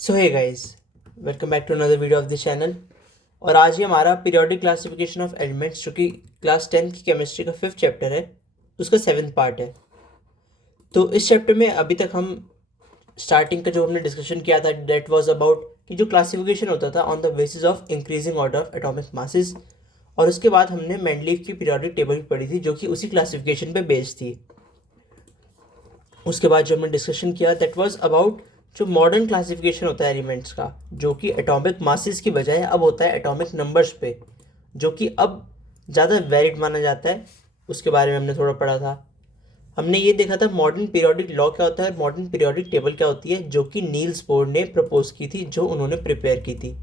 So hey guys, welcome back to another video of the channel. और आज ये हमारा पीरियोडिक क्लासिफिकेशन ऑफ एलिमेंट्स जो कि क्लास 10th की केमिस्ट्री का 5th चैप्टर है, उसका 7th पार्ट है। तो इस चैप्टर में अभी तक हम स्टार्टिंग का जो हमने डिस्कशन किया था दैट वाज अबाउट कि जो क्लासिफिकेशन होता था on the basis of increasing order of atomic masses. और उसके बाद हमने मेंडलीव की पीरियोडिक टेबल पढ़ी थी जो कि उसी क्लासिफिकेशन पे बेस्ड थी। उसके बाद जो हमने डिस्कशन किया दैट वाज अबाउट जो मॉडर्न क्लासिफिकेशन होता है एलिमेंट्स का, जो कि एटॉमिक मासेस की बजाय अब होता है एटॉमिक नंबर्स पे, जो कि अब ज़्यादा वैलिड माना जाता है। उसके बारे में हमने थोड़ा पढ़ा था। हमने ये देखा था मॉडर्न पीरियोडिक लॉ क्या होता है, मॉडर्न पीरियोडिक टेबल क्या होती है, जो कि नील्स बोर ने प्रपोज की थी, जो उन्होंने प्रिपेयर की थी।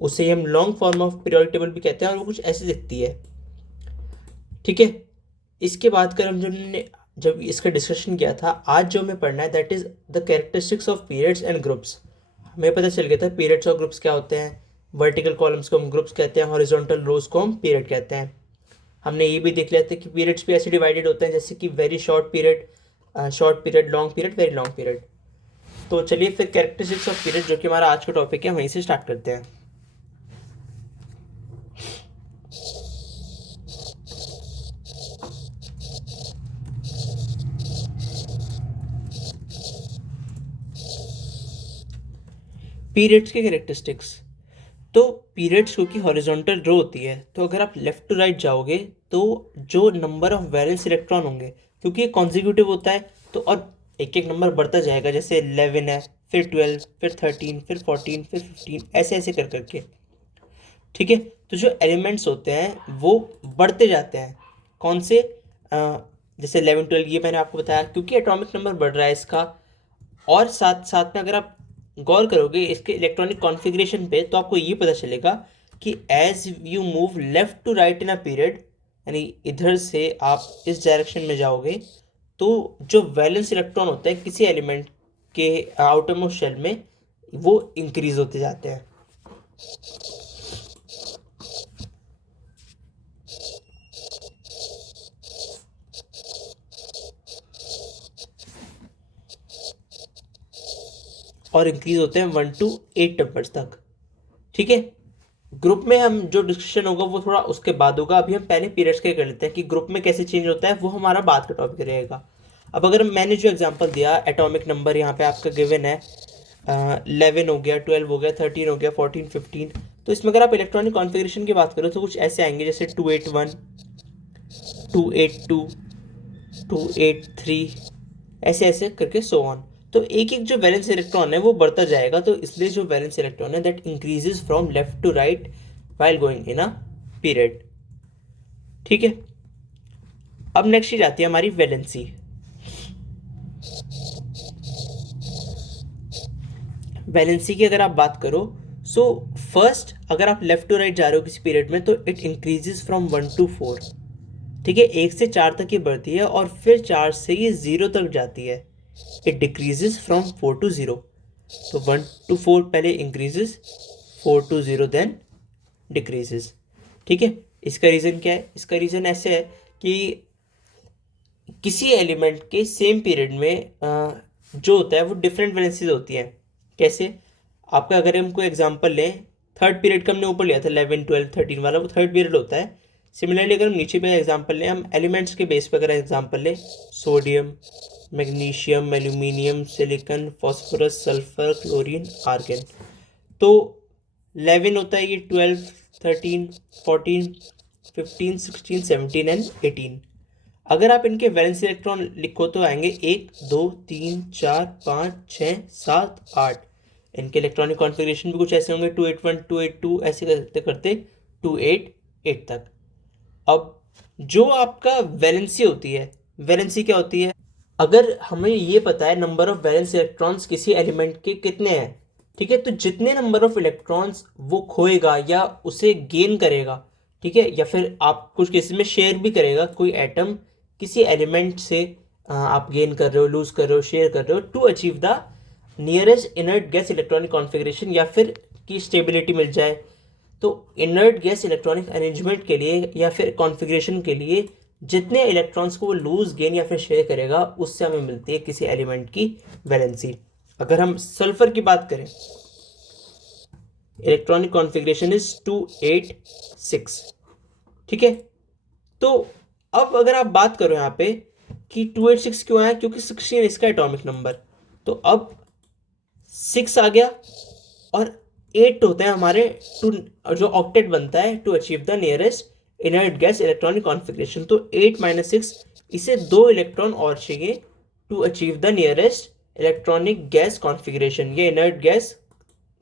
उसे हम long form of periodic table भी कहते हैं और वो कुछ ऐसी दिखती है। ठीक है। इसके बाद कर हम जब इसका डिस्कशन किया था, आज जो हमें पढ़ना है that is the characteristics of periods and groups. हमें पता चल गया था पीरियड्स और ग्रुप्स क्या होते हैं। वर्टिकल कॉलम्स को हम ग्रुप्स कहते हैं, हॉरिजॉन्टल रोज को हम पीरियड कहते हैं। हमने ये भी देख लिया था कि पीरियड्स भी ऐसे डिवाइडेड होते हैं जैसे कि very short period, long period, very long period. तो चलिए फिर कैरेक्टरिस्टिक्स ऑफ पीरियड जो कि हमारा आज का टॉपिक है वहीं से स्टार्ट करते हैं। पीरियड्स के कैरेक्टरिस्टिक्स। तो पीरियड्स क्योंकि हॉरिजॉन्टल रो होती है, तो अगर आप लेफ्ट टू राइट जाओगे तो जो नंबर ऑफ वैलेंस इलेक्ट्रॉन होंगे, क्योंकि ये कॉन्जिक्यूटिव होता है, तो और एक एक नंबर बढ़ता जाएगा। जैसे 11 है, फिर 12, फिर 13, फिर 14, फिर 15, ऐसे ऐसे कर करके। ठीक है। तो जो एलिमेंट्स होते हैं वो बढ़ते जाते हैं। कौन से? जैसे 11, 12 ये मैंने आपको बताया क्योंकि एटॉमिक नंबर बढ़ रहा है इसका। और साथ साथ में अगर आप गौर करोगे इसके इलेक्ट्रॉनिक कॉन्फ़िगरेशन पे, तो आपको ये पता चलेगा कि as you move left to right in a period, यानी इधर से आप इस डायरेक्शन में जाओगे, तो जो वैलेंस इलेक्ट्रॉन होते हैं किसी एलिमेंट के आउटर मोस्ट शेल में, वो इंक्रीज होते जाते हैं। और इंक्रीज होते हैं 1 to 8 नंबर्स तक। ठीक है। ग्रुप में हम जो डिस्कशन होगा वो थोड़ा उसके बाद होगा। अभी हम पहले पीरियड्स के कर लेते हैं कि ग्रुप में कैसे चेंज होता है, वो हमारा बाद का टॉपिक रहेगा। अब अगर मैंने जो एग्जांपल दिया, एटॉमिक नंबर यहाँ पे आपका गिवन है 11 हो गया, 12 हो गया, 13 हो गया, 14, 15। तो इसमें अगर आप इलेक्ट्रॉनिक कॉन्फ़िगरेशन की बात करो तो कुछ ऐसे आएंगे जैसे 281, 282, 283, ऐसे ऐसे करके सो ऑन। तो एक एक जो वैलेंस इलेक्ट्रॉन है वो बढ़ता जाएगा, तो इसलिए जो वैलेंस इलेक्ट्रॉन है that increases from left to right while going in a period. ठीक है। अब नेक्स्ट चीज आती है हमारी वैलेंसी। वैलेंसी की अगर आप बात करो, सो फर्स्ट अगर आप लेफ्ट टू राइट जा रहे हो किसी पीरियड में, तो इट इंक्रीजेस फ्रॉम 1 to 4। ठीक है, 1 से 4 तक ये बढ़ती है और फिर 4 से ये 0 तक जाती है। It decreases from 4 to 0। तो 1 to 4 पहले इंक्रीजेस, 4 to 0 देन डिक्रीजेस। ठीक है। इसका रीज़न क्या है? इसका रीज़न ऐसे है कि किसी एलिमेंट के सेम पीरियड में जो होता है वो डिफरेंट वैलेंसीज होती हैं। कैसे? आपका अगर हम कोई एग्जांपल लें, थर्ड पीरियड का हमने ऊपर लिया था 11, 12, 13 वाला, वो थर्ड पीरियड होता है। सिमिलरली अगर हम नीचे पे एग्जांपल लें, हम एलिमेंट्स के बेस पर अगर एग्जांपल लें, sodium, magnesium, aluminium, silicon, phosphorus, sulphur, chlorine, argon. तो 11 होता है ये 12, 13, 14, 15, 16, 17 एंड 18। अगर आप इनके वैलेंस इलेक्ट्रॉन लिखो तो आएंगे 1, 2, 3, 4, 5, 6, 7, 8। इनके इलेक्ट्रॉनिक कॉन्फ़िगरेशन भी कुछ ऐसे होंगे 281, 282, ऐसे करते करते 288 तक। अब जो आपका वैलेंसी होती है, वैलेंसी क्या होती है? अगर हमें ये पता है नंबर ऑफ वैलेंस इलेक्ट्रॉन्स किसी एलिमेंट के कितने हैं, ठीक है, तो जितने नंबर ऑफ इलेक्ट्रॉन्स वो खोएगा या उसे गेन करेगा, ठीक है, या फिर आप कुछ केसेस में शेयर भी करेगा कोई एटम किसी एलिमेंट से, आप गेन कर रहे हो, लूज कर रहे हो, शेयर कर रहे हो to achieve the nearest inert gas electronic configuration, या फिर की स्टेबिलिटी मिल जाए। तो इनर्ट गैस इलेक्ट्रॉनिक अरेंजमेंट के लिए या फिर कॉन्फ़िगरेशन के लिए जितने इलेक्ट्रॉन्स को वो लूज, गेन या फिर शेयर करेगा, उससे हमें मिलती है किसी एलिमेंट की वैलेंसी। अगर हम सल्फर की बात करें, इलेक्ट्रॉनिक कॉन्फ़िगरेशन इज 286। ठीक है, तो अब अगर आप बात करो यहाँ पे कि 286 क्यों आया, क्योंकि 16 इसका एटॉमिक नंबर, तो अब 6 आ गया और 8 होते हैं हमारे टू, जो ऑक्टेट बनता है to achieve the nearest inert gas electronic configuration. तो 8 - 6, इसे 2 इलेक्ट्रॉन और चाहिए to achieve the nearest electronic gas configuration, ये इनर्ट गैस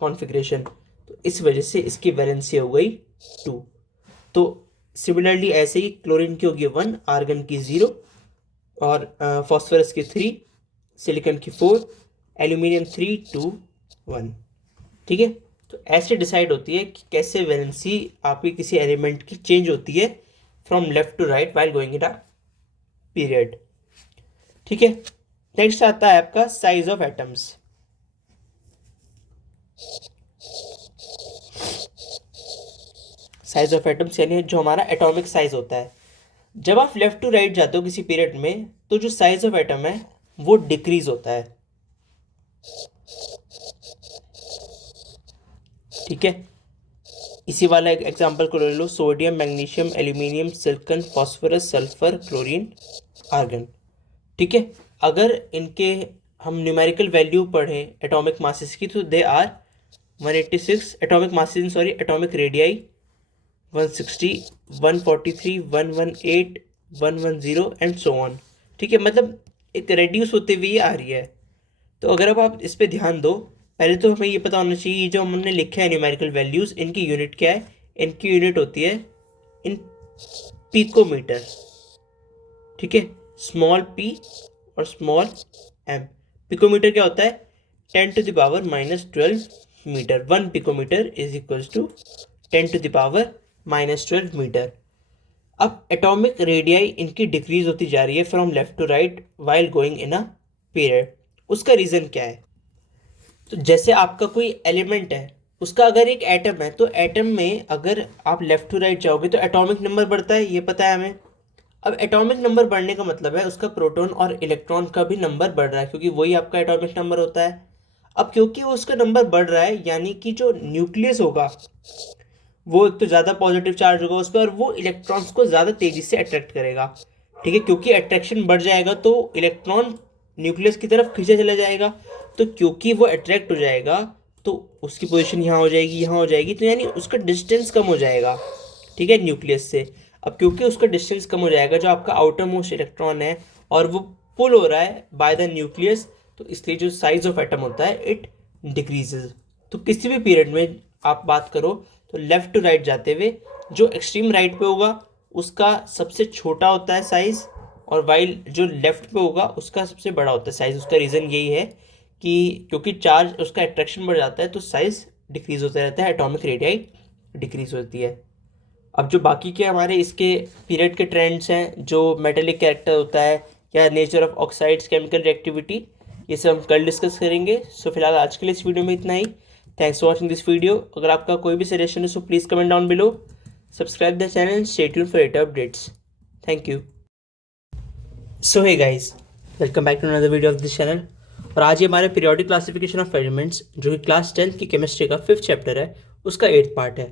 कॉन्फ़िगरेशन। तो इस वजह से इसकी वैलेंसी हो गई 2। तो सिमिलरली ऐसे ही क्लोरीन की होगी 1, आर्गन की 0 और फॉस्फोरस की 3, सिलिकॉन की 4, एल्यूमिनियम 3, 2, 1। ठीक है, तो ऐसे डिसाइड होती है कि कैसे वैलेंसी आपकी किसी एलिमेंट की चेंज होती है from left to right while going in a period. ठीक है, नेक्स्ट आता है आपका size of atoms. Size of atoms यानी जो हमारा एटॉमिक साइज होता है। जब आप लेफ्ट टू राइट जाते हो किसी पीरियड में, तो जो साइज ऑफ एटम है वो डिक्रीज होता है। ठीक है, इसी वाला एक एग्जांपल को ले लो, sodium, magnesium, aluminium, silicon, phosphorus, sulphur, chlorine, argon. ठीक है, अगर इनके हम न्यूमेरिकल वैल्यू पढ़ें एटॉमिक मासेस की, तो they are 186 atomic masses, sorry atomic radii 160, 143, 118, 110 and so on. ठीक है, मतलब एक रेड्यूस होते हुए आ रही है। तो अगर अब आप इस पे ध्यान दो, पहले तो हमें ये पता होना चाहिए ये जो हमने लिखे हैं न्यूमेरिकल वैल्यूज़, इनकी यूनिट क्या है। इनकी यूनिट होती है इन पिकोमीटर। ठीक है, स्मॉल पी और स्मॉल एम। पिकोमीटर क्या होता है, 10⁻⁻12 metre. 1 picometre is equals to 10⁻⁻12 metre. अब एटॉमिक रेडियाई इनकी डिक्रीज होती जा रही है from left to right while going in a period. उसका रीज़न क्या है, तो जैसे आपका कोई एलिमेंट है, उसका अगर एक एटम है, तो एटम में अगर आप लेफ्ट टू राइट जाओगे तो एटॉमिक नंबर बढ़ता है, ये पता है हमें। अब एटॉमिक नंबर बढ़ने का मतलब है उसका प्रोटॉन और इलेक्ट्रॉन का भी नंबर बढ़ रहा है, क्योंकि वही आपका एटॉमिक नंबर होता है। अब क्योंकि वो उसका नंबर बढ़ रहा है, यानी कि जो न्यूक्लियस होगा वो एक तो ज़्यादा पॉजिटिव चार्ज होगा उस पर, और वो इलेक्ट्रॉन्स को ज़्यादा तेज़ी से अट्रैक्ट करेगा। ठीक है, क्योंकि अट्रैक्शन बढ़ जाएगा तो इलेक्ट्रॉन न्यूक्लियस की तरफ खींचा चला जाएगा। तो क्योंकि वो अट्रैक्ट हो जाएगा तो उसकी पोजीशन यहाँ हो जाएगी, यहाँ हो जाएगी, तो यानी उसका डिस्टेंस कम हो जाएगा। ठीक है, न्यूक्लियस से। अब क्योंकि उसका डिस्टेंस कम हो जाएगा, जो आपका आउटर मोस्ट इलेक्ट्रॉन है और वो पुल हो रहा है बाय द न्यूक्लियस, तो इसलिए जो साइज ऑफ एटम होता है इट डिक्रीजेज। तो किसी भी पीरियड में आप बात करो तो लेफ्ट टू राइट जाते हुए जो एक्सट्रीम राइट पे होगा उसका सबसे छोटा होता है साइज, और वाइल जो लेफ्ट पे होगा उसका सबसे बड़ा होता है साइज। उसका रीज़न यही है कि क्योंकि चार्ज उसका अट्रैक्शन बढ़ जाता है तो साइज डिक्रीज होता रहता है, एटॉमिक रेडियाई डिक्रीज होती है। अब जो बाकी के हमारे इसके पीरियड के ट्रेंड्स हैं, जो मेटेलिक कैरेक्टर होता है या nature of oxides, chemical reactivity, ये सब हम कल डिस्कस करेंगे। सो फिलहाल आज के लिए इस वीडियो में इतना ही। Thanks for watching this video. अगर आपका कोई भी सजेशन है so please comment down below. Subscribe the channel, stay tuned for latest updates. Thank you. So hey guys, welcome back to another video of this channel. और आज ये हमारे periodic classification of elements, जो कि class 10th की chemistry का 5th chapter है, उसका 8th पार्ट है।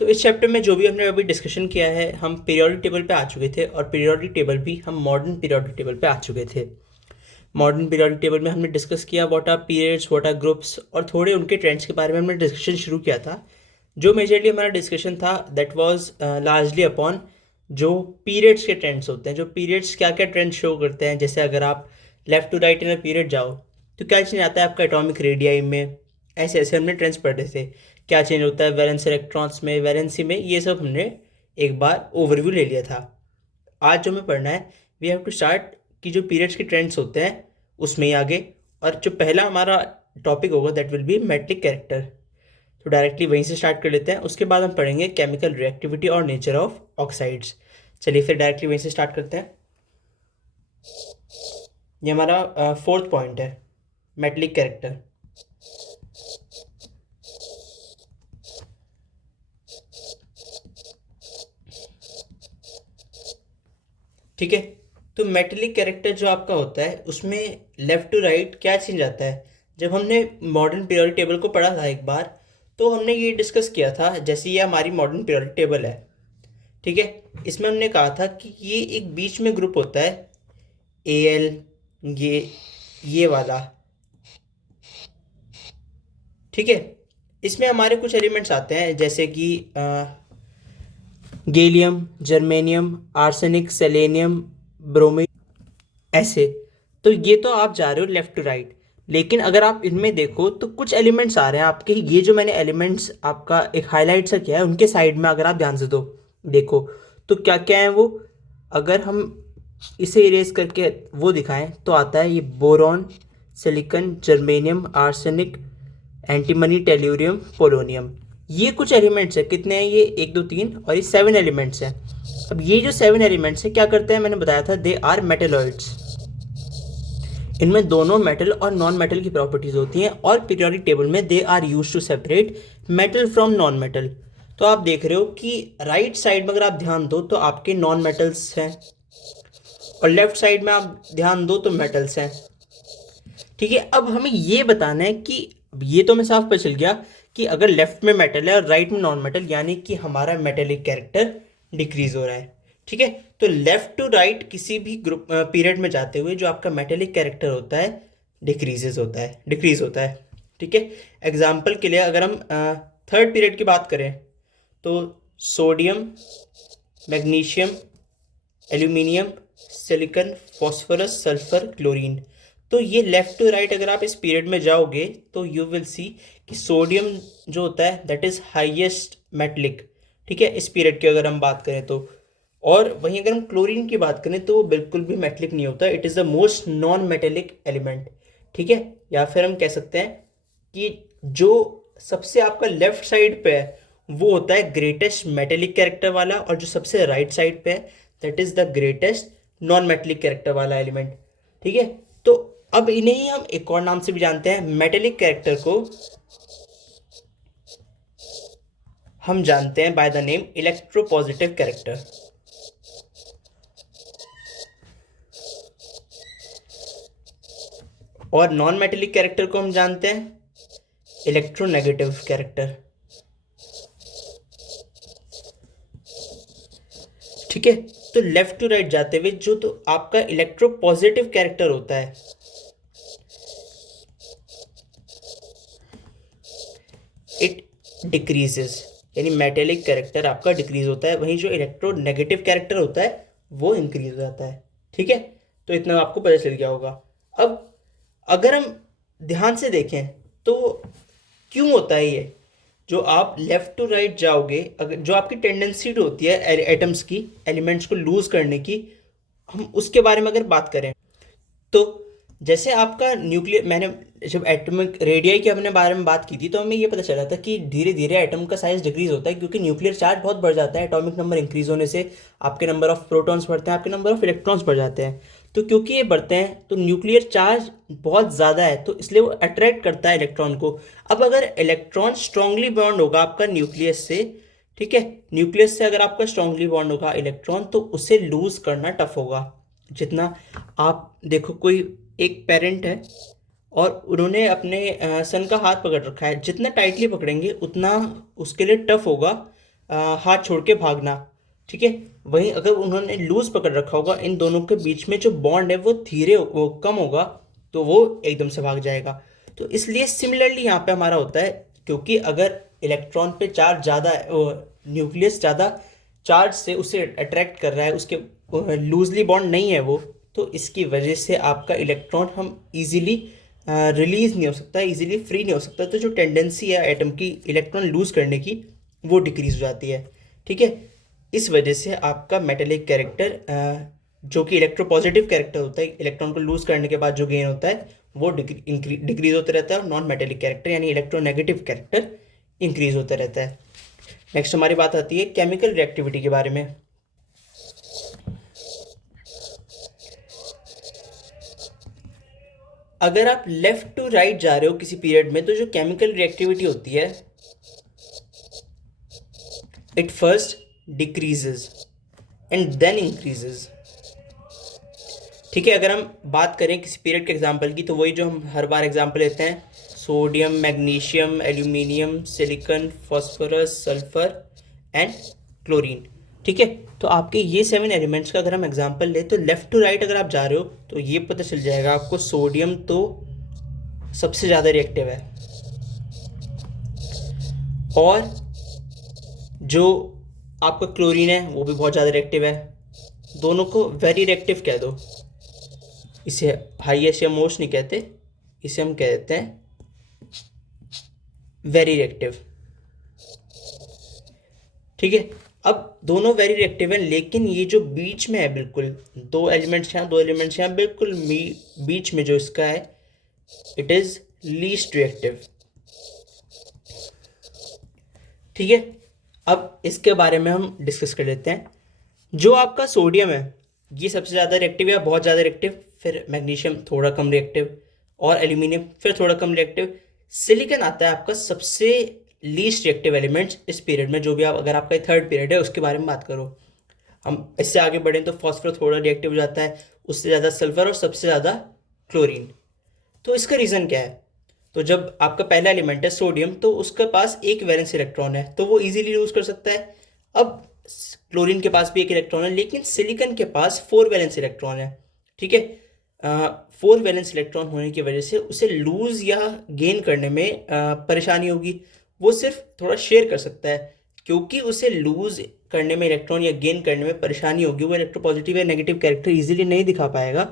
तो इस चैप्टर में जो भी हमने अभी डिस्कशन किया है, हम पीरियोडिक टेबल पे आ चुके थे, और पीरियोडिक टेबल भी हम मॉडर्न पीरियोडिक टेबल पे आ चुके थे। मॉडर्न पीरियोडिक टेबल में हमने डिस्कस किया what are periods, what are groups, और थोड़े उनके ट्रेंड्स के बारे में हमने डिस्कशन शुरू किया था। जो मेजरली हमारा डिस्कशन था दैट वाज लार्जली अपॉन जो पीरियड्स के ट्रेंड्स होते हैं, जो पीरियड्स क्या क्या ट्रेंड शो करते हैं। जैसे अगर आप left to right in a period जाओ तो क्या चेंज आता है आपका एटॉमिक रेडियाई में, ऐसे ऐसे हमने ट्रेंड्स पढ़े थे। क्या चेंज होता है वैलेंस इलेक्ट्रॉन्स में, वैलेंसी में, ये सब हमने एक बार ओवरव्यू ले लिया था। आज जो हमें पढ़ना है, वी हैव टू स्टार्ट कि जो पीरियड्स के ट्रेंड्स होते हैं उसमें ही आगे। और जो पहला हमारा टॉपिक होगा that will be metallic character. तो डायरेक्टली वहीं से स्टार्ट कर लेते हैं, उसके बाद हम पढ़ेंगे केमिकल रिएक्टिविटी और नेचर ऑफ ऑक्साइड्स। चलिए फिर डायरेक्टली वहीं से स्टार्ट करते हैं। ये हमारा 4th पॉइंट है, मेटलिक कैरेक्टर। ठीक है, तो मेटेलिक कैरेक्टर जो आपका होता है उसमें लेफ्ट टू राइट क्या चेंज आता है। जब हमने मॉडर्न पीरियोडिक टेबल को पढ़ा था एक बार, तो हमने ये डिस्कस किया था, जैसे ये हमारी मॉडर्न पीरियोडिक टेबल है, ठीक है। इसमें हमने कहा था कि ये एक बीच में ग्रुप होता है AL, ये वाला, ठीक है। इसमें हमारे कुछ एलिमेंट्स आते हैं जैसे कि gallium, germanium, arsenic, selenium, bromine, ऐसे। तो ये तो आप जा रहे हो लेफ्ट टू राइट, लेकिन अगर आप इनमें देखो तो कुछ एलिमेंट्स आ रहे हैं आपके, ये जो मैंने एलिमेंट्स आपका एक हाईलाइट सा किया है उनके साइड में अगर आप ध्यान से दो देखो तो क्या क्या है वो। अगर हम इसे इरेज करके वो दिखाएं तो आता है ये boron, silicon, germanium, arsenic, antimony, tellurium, polonium. ये कुछ एलिमेंट्स है, कितने हैं ये, 1 2 3, और ये 7 एलिमेंट्स हैं। अब ये जो 7 एलिमेंट्स हैं क्या करते हैं, मैंने बताया था दे आर मेटेलॉइड्स। इनमें दोनों मेटल और नॉन मेटल की प्रॉपर्टीज होती हैं, और पीरियोडिक टेबल में they are used to separate metal from non metal. तो आप देख रहे हो कि राइट साइड में अगर आप ध्यान दो तो आपके नॉन मेटल्स हैं, और लेफ्ट साइड में आप ध्यान दो तो मेटल्स हैं, ठीक है। अब हमें ये बताना है कि ये तो हमें साफ पता चल गया कि अगर लेफ्ट में मेटल है और राइट में नॉन मेटल, यानी कि हमारा मेटेलिक कैरेक्टर डिक्रीज हो रहा है, ठीक है। तो लेफ्ट टू राइट किसी भी ग्रुप पीरियड में जाते हुए जो आपका मेटेलिक कैरेक्टर होता है डिक्रीज होता है, ठीक है। एग्जाम्पल के लिए अगर हम थर्ड पीरियड की बात करें तो sodium, magnesium, aluminium, silicon, phosphorus, sulphur, chlorine. तो ये लेफ्ट टू राइट अगर आप इस पीरियड में जाओगे तो यू विल सी कि सोडियम जो होता है दैट इज हाईएस्ट मेटलिक, ठीक है, इस पीरियड की अगर हम बात करें तो। और वहीं अगर हम क्लोरीन की बात करें तो वो बिल्कुल भी मेटलिक नहीं होता, it is the most non metallic element, ठीक है। या फिर हम कह सकते हैं कि जो सबसे आपका लेफ्ट साइड पे है वो होता है ग्रेटेस्ट मेटेलिक कैरेक्टर वाला, और जो सबसे राइट साइड पे है that is the greatest non metallic character वाला एलिमेंट, ठीक है। तो अब इन्हें ही हम एक और नाम से भी जानते हैं, मेटेलिक कैरेक्टर को हम जानते हैं by the name electropositive character, और नॉन मेटेलिक कैरेक्टर को हम जानते हैं इलेक्ट्रोनेगेटिव कैरेक्टर, ठीक है। तो लेफ्ट टू राइट जाते हुए जो तो आपका इलेक्ट्रोपॉजिटिव कैरेक्टर होता है इट डिक्रीजेस, यानी मेटेलिक कैरेक्टर आपका डिक्रीज होता है, वहीं जो इलेक्ट्रोनेगेटिव कैरेक्टर होता है वो इंक्रीज हो जाता है, ठीक है। तो इतना आपको पता चल गया होगा। अब अगर हम ध्यान से देखें तो क्यों होता है ये, जो आप लेफ्ट टू राइट जाओगे, अगर जो आपकी टेंडेंसी होती है एटम्स की, एलिमेंट्स को लूज करने की, हम उसके बारे में अगर बात करें तो जैसे आपका न्यूक्लियर, मैंने जब एटॉमिक रेडियाई के अपने बारे में बात की थी तो हमें ये पता चला था कि धीरे धीरे एटम का साइज डिक्रीज होता है, क्योंकि न्यूक्लियर चार्ज बहुत बढ़ जाता है, एटॉमिक नंबर इंक्रीज होने से आपके नंबर ऑफ प्रोटॉन्स बढ़ते हैं, आपके नंबर ऑफ इलेक्ट्रॉन्स बढ़ जाते हैं। तो क्योंकि ये बढ़ते हैं तो न्यूक्लियर चार्ज बहुत ज़्यादा है, तो इसलिए वो अट्रैक्ट करता है इलेक्ट्रॉन को। अब अगर इलेक्ट्रॉन स्ट्रांगली बॉन्ड होगा आपका न्यूक्लियस से, ठीक है, न्यूक्लियस से अगर आपका स्ट्रांगली बॉन्ड होगा इलेक्ट्रॉन, तो उसे लूज करना टफ होगा। जितना आप देखो, कोई एक पेरेंट है और उन्होंने अपने सन का हाथ पकड़ रखा है, जितना टाइटली पकड़ेंगे उतना उसके लिए टफ होगा हाथ छोड़ के भागना, ठीक है। वहीं अगर उन्होंने लूज पकड़ रखा होगा, इन दोनों के बीच में जो बॉन्ड है वो कम होगा, तो वो एकदम से भाग जाएगा। तो इसलिए सिमिलरली यहाँ पे हमारा होता है, क्योंकि अगर इलेक्ट्रॉन पे चार्ज ज़्यादा है, न्यूक्लियस ज़्यादा चार्ज से उसे अट्रैक्ट कर रहा है, उसके लूजली बॉन्ड नहीं है वो, तो इसकी वजह से आपका इलेक्ट्रॉन हम इजीली रिलीज नहीं हो सकता, इजीली फ्री नहीं हो सकता। तो जो टेंडेंसी है एटम की इलेक्ट्रॉन लूज करने की वो डिक्रीज हो जाती है, ठीक है। इस वजह से आपका मेटेलिक कैरेक्टर जो कि इलेक्ट्रोपॉजिटिव कैरेक्टर होता है, इलेक्ट्रॉन को लूज करने के बाद जो गेन होता है वो डिक्रीज होता रहता है, और नॉन मेटेलिक कैरेक्टर यानी इलेक्ट्रोनेगेटिव कैरेक्टर इंक्रीज होता रहता है। नेक्स्ट हमारी बात आती है केमिकल रिएक्टिविटी के बारे में। अगर आप लेफ्ट टू राइट जा रहे हो किसी पीरियड में तो जो केमिकल रिएक्टिविटी होती है it first decreases and then increases, ठीक है। अगर हम बात करें किसी पीरियड के एग्जाम्पल की तो वही जो हम हर बार एग्जाम्पल लेते हैं, sodium, magnesium, aluminium, silicon, phosphorus, sulphur and chlorine. ठीक है, तो आपके ये 7 एलिमेंट्स का अगर हम एग्जांपल लें तो लेफ्ट टू राइट अगर आप जा रहे हो तो ये पता चल जाएगा आपको, सोडियम तो सबसे ज़्यादा रिएक्टिव है, और जो आपका क्लोरीन है वो भी बहुत ज़्यादा रिएक्टिव है। दोनों को वेरी रिएक्टिव कह दो, इसे हाईएस्ट या मोस्ट नहीं कहते, इसे हम कह देते हैं वेरी रिएक्टिव। ठीक है, अब दोनों वेरी रिएक्टिव हैं, लेकिन ये जो बीच में है बिल्कुल, दो एलिमेंट्स यहाँ दो एलिमेंट्स यहाँ, बिल्कुल बीच में जो इसका है, इट इज लीस्ट रिएक्टिव। ठीक है, अब इसके बारे में हम डिस्कस कर लेते हैं। जो आपका सोडियम है ये सबसे ज़्यादा रिएक्टिव या बहुत ज़्यादा रिएक्टिव, फिर मैग्नीशियम थोड़ा कम रिएक्टिव, और एल्यूमिनियम फिर थोड़ा कम रिएक्टिव। सिलिकॉन आता है आपका सबसे लीस्ट रिएक्टिव एलिमेंट्स इस पीरियड में, जो भी आप, अगर आपका थर्ड पीरियड है उसके बारे में बात करो। हम इससे आगे बढ़ें तो फॉस्फोरस थोड़ा रिएक्टिव हो जाता है, उससे ज़्यादा सल्फर और सबसे ज़्यादा क्लोरीन। तो इसका रीज़न क्या है? तो जब आपका पहला एलिमेंट है सोडियम, तो उसके पास एक वैलेंस इलेक्ट्रॉन है तो वो इजीली यूज कर सकता है। अब क्लोरीन के पास भी एक इलेक्ट्रॉन है, लेकिन सिलिकॉन के पास 4 वैलेंस इलेक्ट्रॉन है। ठीक है, 4 वैलेंस इलेक्ट्रॉन होने की वजह से उसे लूज या गेन करने में परेशानी होगी। वो सिर्फ थोड़ा शेयर कर सकता है, क्योंकि उसे लूज करने में इलेक्ट्रॉन या गेन करने में परेशानी होगी, वो इलेक्ट्रोपॉजिटिव या नेगेटिव कैरेक्टर इजीली नहीं दिखा पाएगा।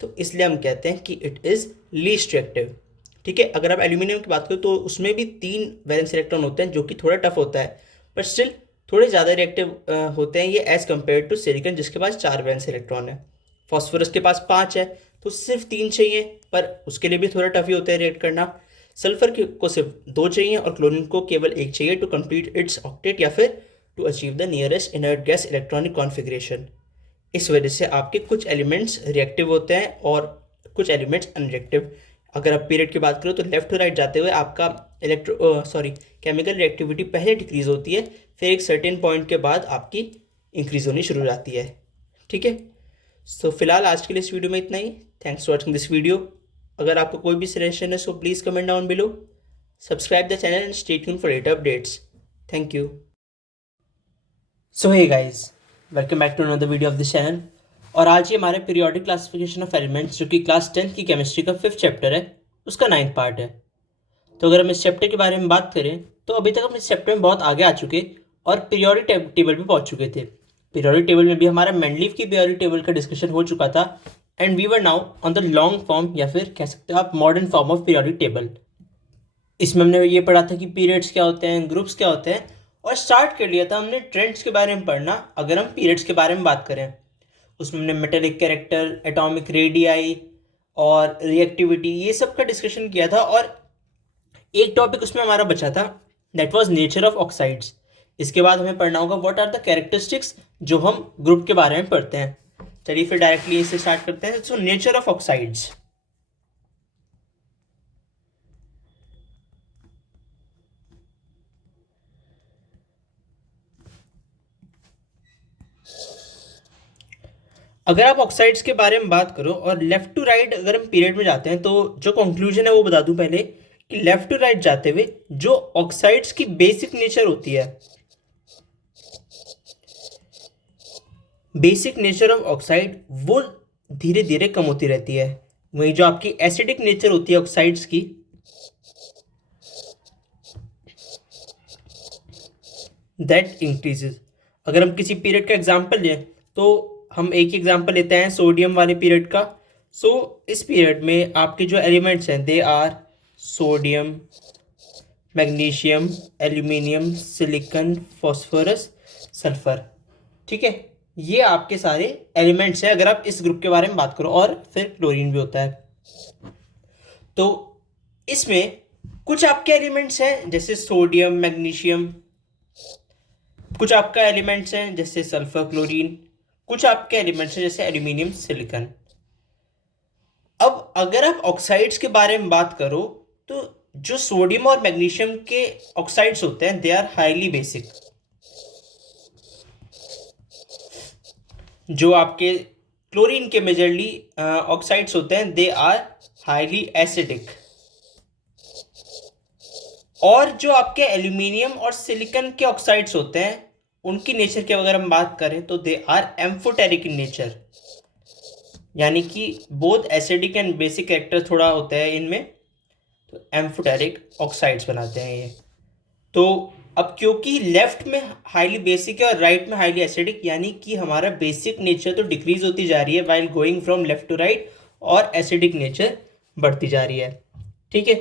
तो इसलिए हम कहते हैं कि इट इज़ लीस्ट रिएक्टिव। ठीक है, अगर आप एल्यूमिनियम की बात करो तो उसमें भी 3 वैलेंस इलेक्ट्रॉन होते हैं, जो कि थोड़ा टफ होता है, पर स्टिल थोड़े ज़्यादा रिएक्टिव होते हैं ये एज़ कम्पेयर टू सिलिकॉन, जिसके पास 4 वैलेंस इलेक्ट्रॉन है। फॉस्फोरस के पास 5 है, तो सिर्फ 3 चाहिए, पर उसके लिए भी थोड़ा टफ ही होता है रिएक्ट करना। सल्फर को सिर्फ 2 चाहिए, और क्लोरीन को केवल 1 चाहिए टू कंप्लीट इट्स ऑक्टेट, या फिर to achieve the nearest inert gas electronic configuration. इस वजह से आपके कुछ एलिमेंट्स रिएक्टिव होते हैं और कुछ एलिमेंट्स अनरिएक्टिव। अगर आप पीरियड की बात करो तो लेफ्ट टू राइट जाते हुए आपका केमिकल रिएक्टिविटी पहले डिक्रीज होती है, फिर एक सर्टेन पॉइंट के बाद आपकी इंक्रीज होनी शुरू हो जाती है। ठीक है, सो फिलहाल आज के लिए इस वीडियो में इतना ही। Thanks for watching this video. अगर आपको कोई भी सजेशन है so please comment down below, subscribe the channel and stay tuned for later updates. Thank you. So hey guys, welcome back to another video of this channel. और आज ये हमारे periodic classification of elements, जो कि class 10th की chemistry का 5th chapter है, उसका 9th पार्ट है। तो अगर हम इस चैप्टर के बारे में बात करें तो अभी तक हम इस चैप्टर में बहुत आगे आ चुके और पीरियोडिक टेबल पे पहुंच चुके थे। पीरियोडिक टेबल में भी हमारा मेंडलीव की पीरियोडिक टेबल का डिस्कशन हो चुका था, and we were now on the long form, या फिर कह सकते हो आप modern form of periodic table. इसमें हमने ये पढ़ा था कि पीरियड्स क्या होते हैं, ग्रुप्स क्या होते हैं, और स्टार्ट कर लिया था हमने ट्रेंड्स के बारे में पढ़ना। अगर हम पीरियड्स के बारे में बात करें, उसमें हमने मेटेलिक कैरेक्टर, एटॉमिक रेडियाई और रिएक्टिविटी, ये सब का डिस्कशन किया था। और एक टॉपिक उसमें हमारा बचा था, that was nature of oxides. इसके बाद हमें पढ़ना होगा व्हाट आर द कैरेक्टरिस्टिक्स, जो हम ग्रुप के बारे में पढ़ते हैं। चलिए फिर डायरेक्टली इससे स्टार्ट करते हैं। So nature of oxides. अगर आप ऑक्साइड्स के बारे में बात करो और लेफ्ट टू राइट अगर हम पीरियड में जाते हैं, तो जो कंक्लूजन है वो बता दूं पहले कि लेफ्ट टू राइट जाते हुए जो ऑक्साइड्स की बेसिक नेचर होती है, बेसिक नेचर ऑफ ऑक्साइड, वो धीरे धीरे कम होती रहती है। वही जो आपकी एसिडिक नेचर होती है ऑक्साइड्स की, दैट इंक्रीजेज। अगर हम किसी पीरियड का एग्जांपल लें तो हम एक एग्जांपल लेते हैं सोडियम वाले पीरियड का। सो इस पीरियड में आपके जो एलिमेंट्स हैं they are sodium, magnesium, aluminium, silicon, phosphorus, sulphur. ठीक है, ये आपके सारे एलिमेंट्स हैं अगर आप इस ग्रुप के बारे में बात करो, और फिर क्लोरीन भी होता है। तो इसमें कुछ आपके एलिमेंट्स हैं जैसे सोडियम, मैग्नीशियम, कुछ आपका एलिमेंट्स हैं जैसे सल्फर, क्लोरीन, कुछ आपके एलिमेंट्स हैं जैसे एल्यूमिनियम, सिलिकॉन। अब अगर आप ऑक्साइड्स के बारे में बात करो तो जो सोडियम और मैग्नीशियम के ऑक्साइड्स होते हैं दे आर हाईली बेसिक। जो आपके क्लोरीन के मेजरली ऑक्साइड्स होते हैं दे आर हाईली एसिडिक। और जो आपके एल्यूमिनियम और सिलिकॉन के ऑक्साइड्स होते हैं उनकी नेचर की अगर हम बात करें तो they are amphoteric in nature, यानी कि both acidic and basic character थोड़ा होता है इनमें, तो एम्फोटेरिक ऑक्साइड्स बनाते हैं ये। तो अब क्योंकि लेफ्ट में हाईली बेसिक है और राइट में हाईली एसिडिक, यानी कि हमारा बेसिक नेचर तो डिक्रीज होती जा रही है while going from left to right, और एसिडिक नेचर बढ़ती जा रही है। ठीक है,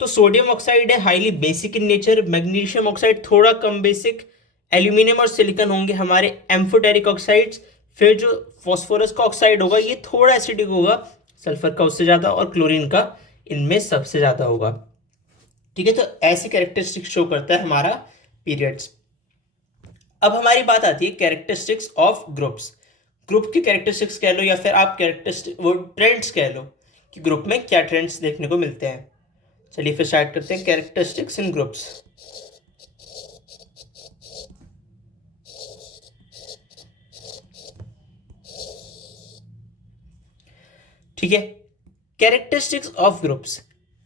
तो सोडियम ऑक्साइड है highly basic in nature, magnesium oxide थोड़ा कम बेसिक, एल्यूमिनियम और सिलिकॉन होंगे हमारे एम्फोटेरिक ऑक्साइड्स, फिर जो फॉस्फोरस का ऑक्साइड होगा ये थोड़ा एसिडिक होगा, सल्फर का उससे ज़्यादा, और क्लोरीन का इनमें सबसे ज़्यादा होगा। ठीक है, तो ऐसी कैरेक्टरिस्टिक्स शो करता है हमारा पीरियड्स। अब हमारी बात आती है कैरेक्टरिस्टिक्स ऑफ ग्रुप्स। ग्रुप की कैरेक्टरिस्टिक्स कह लो या फिर आप कैरेक्टरिस्टिक वो ट्रेंड्स कह लो कि ग्रुप में क्या ट्रेंड्स देखने को मिलते हैं। चलिए फिर स्टार्ट करते हैं कैरेक्टरिस्टिक्स इन ग्रुप्स। ठीक है, कैरेक्टरिस्टिक्स ऑफ ग्रुप्स,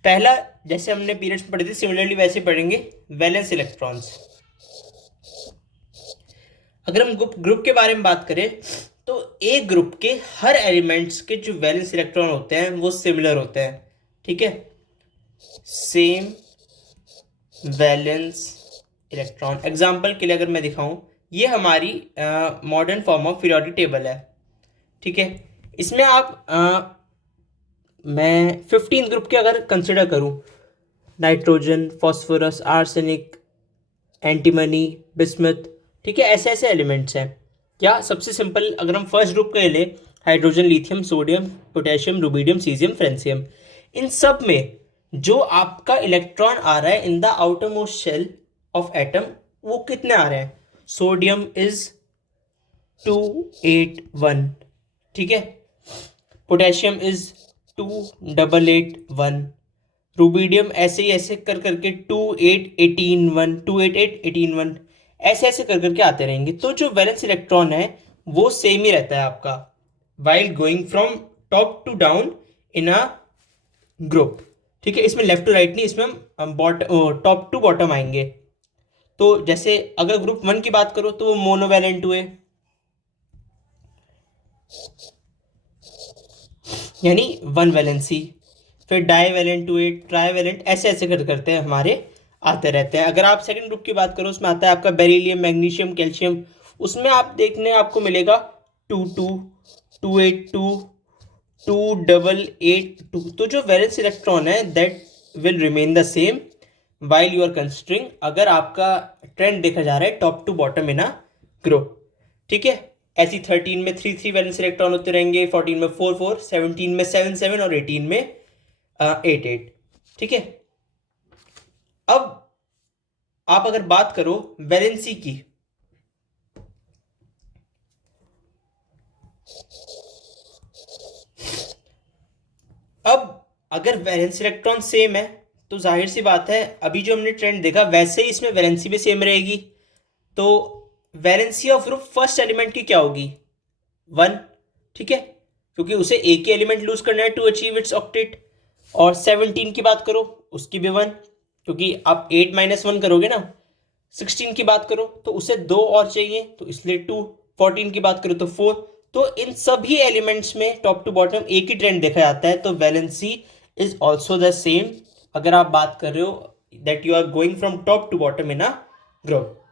पहला जैसे हमने पीरियड्स में पढ़ी थी सिमिलरली वैसे पढ़ेंगे, वैलेंस इलेक्ट्रॉन्स। अगर हम ग्रुप के बारे में बात करें तो एक ग्रुप के हर एलिमेंट्स के जो वैलेंस इलेक्ट्रॉन होते हैं वो सिमिलर होते हैं। ठीक है, सेम वैलेंस इलेक्ट्रॉन। एग्जांपल के लिए अगर मैं दिखाऊं, ये हमारी modern form of periodic table है। ठीक है, इसमें आप मैं 15 ग्रुप के अगर कंसिडर करूं, nitrogen, phosphorus, arsenic, antimony, bismuth, ठीक है, ऐसे ऐसे एलिमेंट्स हैं। क्या सबसे सिंपल अगर हम फर्स्ट ग्रुप का ले, hydrogen, lithium, sodium, potassium, rubidium, caesium, francium, इन सब में जो आपका इलेक्ट्रॉन आ रहा है in the outermost shell of atom वो कितने आ रहे हैं? सोडियम इज 281, ठीक है, पोटेशियम इज 2881, रुबिडियम ऐसे ही ऐसे कर करके 28881, 28881, ऐसे ऐसे कर करके आते रहेंगे। तो जो वैलेंस इलेक्ट्रॉन है वो सेम ही रहता है आपका while going from top to down in a group. ठीक है, इसमें लेफ्ट टू राइट नहीं, इसमें हम टॉप टू बॉटम आएंगे। तो जैसे अगर ग्रुप 1 की बात करो तो वो मोनोवैलेंट हुए, यानी 1 वैलेंसी, फिर डाईवैलेंट हुए, ट्राईवैलेंट, ऐसे ऐसे करते हैं हमारे आते रहते हैं। अगर आप सेकंड ग्रुप की बात करो उसमें आता है आपका बेरिलियम, मैग्नीशियम, कैल्शियम, उसमें आप देखने आपको मिलेगा 22, 282, 2882। तो जो वैलेंस इलेक्ट्रॉन है that will remain the same while you are considering, अगर आपका ट्रेंड देखा जा रहा है top to bottom in a group. ठीक है, ऐसी 13 में 3 वैलेंस इलेक्ट्रॉन होते रहेंगे, 14 में 4 17 में 7 और 18 में 8 ठीक है, अब आप अगर बात करो वैलेंसी की, अब अगर वैलेंस इलेक्ट्रॉन सेम है तो जाहिर सी बात है अभी जो हमने ट्रेंड देखा वैसे ही इसमें वैलेंसी भी सेम रहेगी। तो valency of group first element की क्या होगी? 1, ठीक है, क्योंकि उसे एक ही एलिमेंट लूज करना है टू अचीव इट्स ऑक्टेट। और 17 की बात करो उसकी भी 1, क्योंकि आप 8 - 1 करोगे ना। 16 की बात करो तो उसे 2 और चाहिए तो इसलिए 2, 14 की बात करो तो 4। तो इन सभी एलिमेंट्स में टॉप टू बॉटम एक ही ट्रेंड देखा जाता है, तो valency is also the same अगर आप बात कर रहे हो that you are going from top to bottom in a group.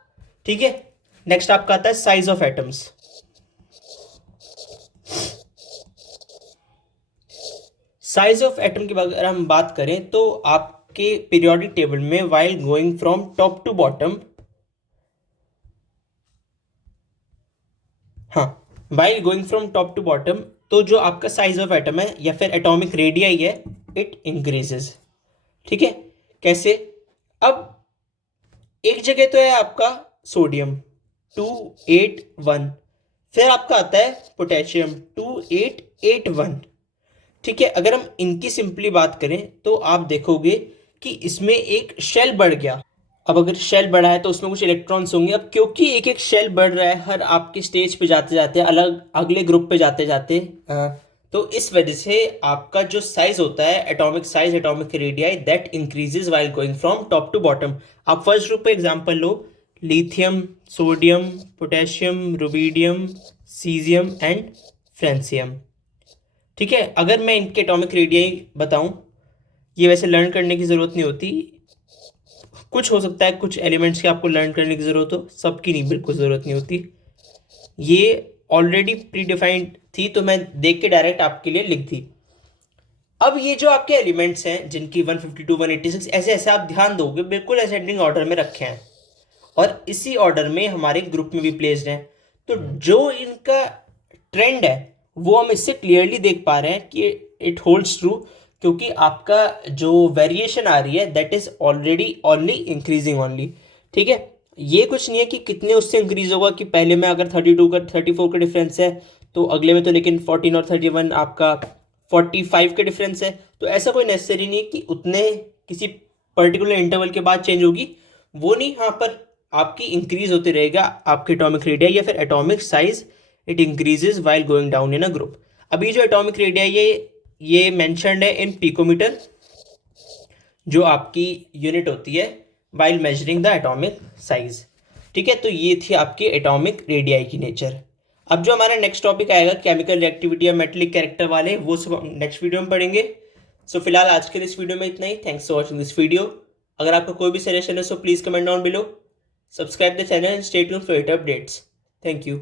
ठीक है, नेक्स्ट आपका आता है size of atoms. Size of atom की अगर हम बात करें तो आपके पीरियोडिक टेबल में while going from top to bottom, हाँ, while going from top to bottom, तो जो आपका साइज ऑफ एटम है या फिर एटॉमिक रेडियाई है इट इंक्रीजेस। ठीक है, कैसे? अब एक जगह तो है आपका सोडियम 281, फिर आपका आता है पोटेशियम 2881। ठीक है, अगर हम इनकी सिंपली बात करें तो आप देखोगे कि इसमें एक शेल बढ़ गया। अब अगर शेल बढ़ा है तो उसमें कुछ इलेक्ट्रॉन्स होंगे। अब क्योंकि एक एक शेल बढ़ रहा है हर आपके स्टेज पे जाते जाते अलग अगले ग्रुप पे जाते जाते तो इस वजह से आपका जो साइज होता है, atomic size, atomic radii, that increases while going from top to bottom. आप फर्स्ट ग्रुप पे एग्जांपल लो, lithium, sodium, potassium, rubidium, caesium and francium. ठीक है, अगर मैं इनके एटॉमिक रेडियाई बताऊं, ये वैसे लर्न करने की ज़रूरत नहीं होती, कुछ हो सकता है कुछ एलिमेंट्स की आपको लर्न करने की ज़रूरत हो, सबकी नहीं, बिल्कुल ज़रूरत नहीं होती। ये ऑलरेडी प्री डिफाइंड थी, तो मैं देख के डायरेक्ट आपके लिए लिख दी। अब ये जो आपके एलिमेंट्स हैं जिनकी 152, 186 ऐसे ऐसे आप ध्यान दोगे, बिल्कुल असेंडिंग ऑर्डर में रखे हैं और इसी ऑर्डर में हमारे ग्रुप में भी प्लेस्ड हैं। तो जो इनका ट्रेंड है वो हम इससे क्लियरली देख पा रहे हैं कि इट होल्ड्स ट्रू, क्योंकि आपका जो वेरिएशन आ रही है that is already only increasing only. ठीक है, ये कुछ नहीं है कि कितने उससे इंक्रीज होगा, कि पहले में अगर 32 का 34 का डिफरेंस है तो अगले में तो लेकिन 14 और 31 आपका 45 का डिफरेंस है। तो ऐसा कोई नेसेसरी नहीं कि उतने किसी पर्टिकुलर इंटरवल के बाद चेंज होगी, वो नहीं। यहाँ पर आपकी इंक्रीज होते रहेगा आपके एटॉमिक रेडियाई या फिर atomic size, it increases while going down in a group. अभी जो एटॉमिक रेडियाई है ये मेंशन्ड है इन पिकोमीटर, जो आपकी यूनिट होती है while measuring the atomic size. ठीक है, तो ये थी आपकी एटॉमिक रेडियाई की नेचर। अब जो हमारा नेक्स्ट टॉपिक आएगा केमिकल रिएक्टिविटी या मेटेलिक कैरेक्टर वाले, वो सब हम नेक्स्ट वीडियो में पढ़ेंगे। सो फिलहाल आज के लिए इस वीडियो में इतना ही। Thanks for watching this video. अगर आपका कोई भी सजेशन है so please comment down below, subscribe the channel and stay tuned for it updates. Thank you.